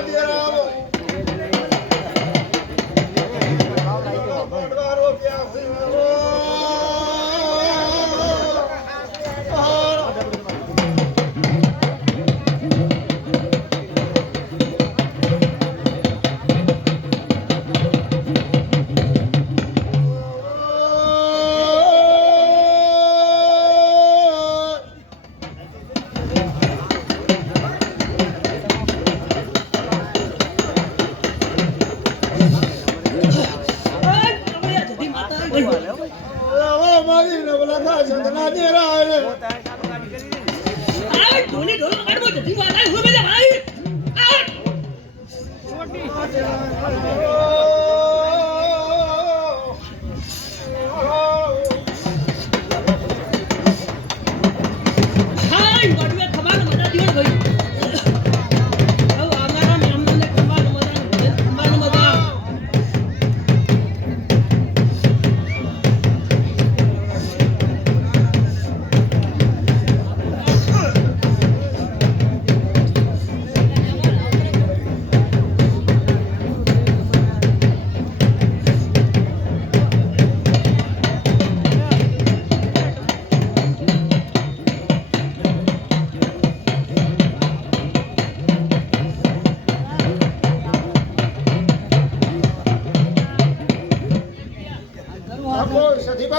Radhya મારી સંતના દેરા રે આ ધોની ઢોલો કાઢવો જતી વાત આ ઉભે ભાઈ આ હાય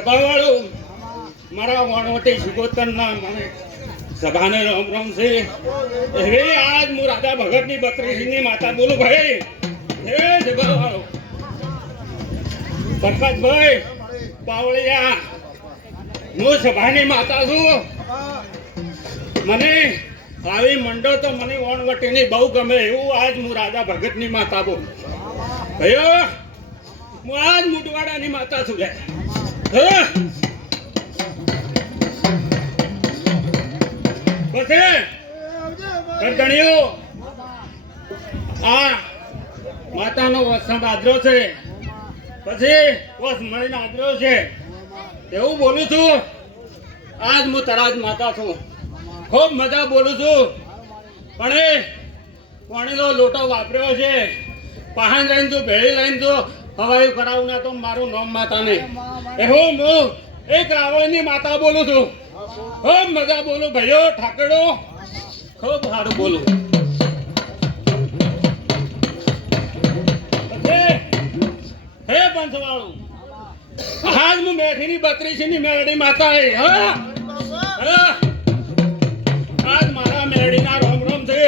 સભાવાળું. મારા વણવટી સુગોતનના મને સભાને રામ રામ છે. હે આજ હું રાજા ભગતની બકરીસિંહની માતા બોલું ભાઈ. હે સભાવાળો. પ્રકાશભાઈ પાવળિયા, હું સભાની માતા છું. મને આવી મંડળ તો મને વણવટીની બહુ ગમે એવું આજ હું રાજા ભગતની માતા બોલું. ભયો હું આજ મુટવાડાની માતા છું લે આ માતાનો વસંત આદરો છે. પછી વસ મળીને છે. એવું બોલું છું. આજ હું તરાજ માતા છું. ખૂબ મજા બોલું છું. પણ એ લોટો વાપર્યો છે. પહાણ લઈને તું ભેળી લઈને તું હવાયું કરાવું ના તો મારું નામ માતા એવું હું એક રાવણની માતા બોલું છું. ખૂબ મજા બોલું ભાઈઓ ઠાકડો ખૂબ સારું બોલું. હે પંચવાળું આજ હું મેઠીની બત્રીસની મેરડી માતા હે હા. હા. આજ મારા મેરડીના રોમ રોમ છે.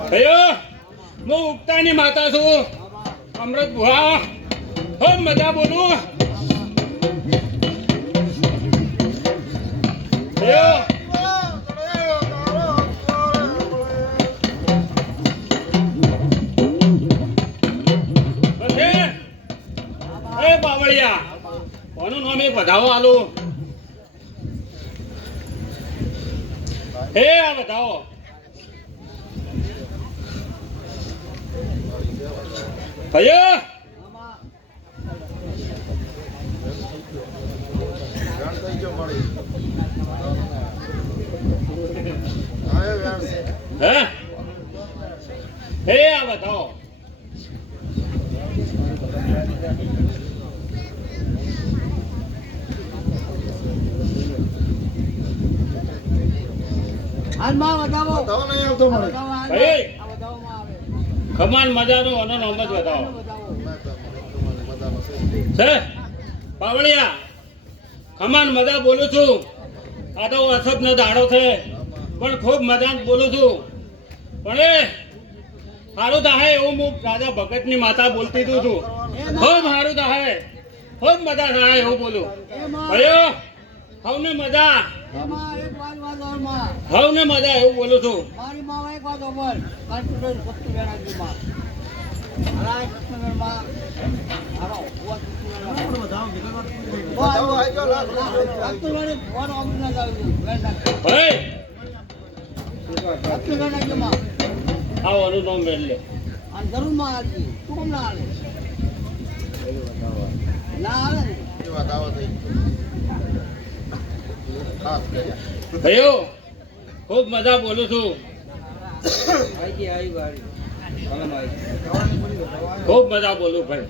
ભાઈઓ, હું ઉગતાની માતા છું. અમૃત ભુવા મજા બોલું એ કોનું નામ એક વધાવો આલું? હે આ વધાવો. ભયો હે? હે આ બતાવો. ખમાન મજાનો અનન જ બતાવો. છે પાવળિયા ખમાન મજા બોલું છું. આ તો અસત નો દાડો છે. પણ ખૂબ મજાક બોલું છું પણ એ સારું થાય એવું હું રાજા ભગતની માતા બોલતી તું છું ખૂબ સારું થાય ખૂબ મજા થાય એવું બોલું ભયો હવને મજા વાત વાત હવને મજા એવું બોલું છું મારી મા એક વાત ઓમર. કાંટુડોય સત્તુ વેરાગીમાં. હરાય કૃષ્ણગઢમાં. હાલો, ઉવા કૃષ્ણગઢમાં. તો બતાવો, આવ્યો. આજો લાખ રૂપિયા. કાંટુડોય ભગવાન ઓગણીના જ આવ્યું. વેરાગી. ભાઈ સત્તુ વેરાગીમાં. આવવાનું નામ મેળ લે આ જરૂરમાં તું કેમ ના આવે? ના આવે ને. એ વાત આવો થઈ. ભાઈઓ ખૂબ મજા બોલું છું ખૂબ મજા બોલું ભાઈ